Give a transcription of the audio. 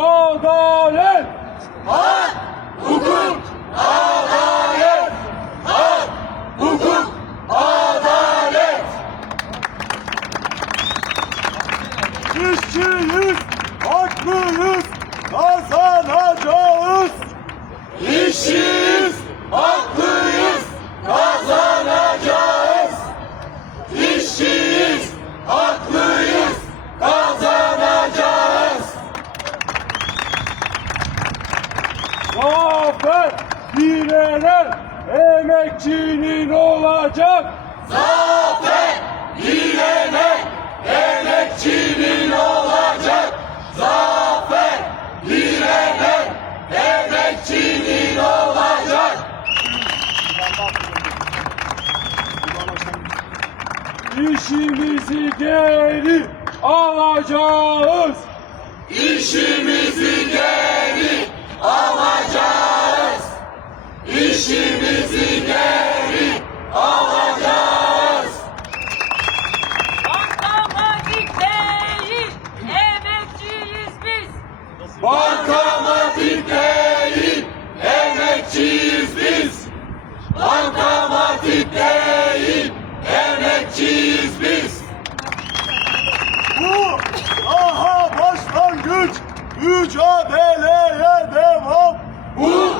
adalet. Hak, hukuk, adalet. Hak, hukuk, adalet. İşçiyiz, haklıyız, kazanacağız. Direnen emekçinin olacak. Zafer direnen emekçinin olacak. Zafer direnen emekçinin olacak. İşimizi geri alacağız. İşimizi Bankamatik değil, emekçiyiz biz. Bankamatik değil, emekçiyiz biz. Bu aha başlangıç, mücadeleye devam. Bu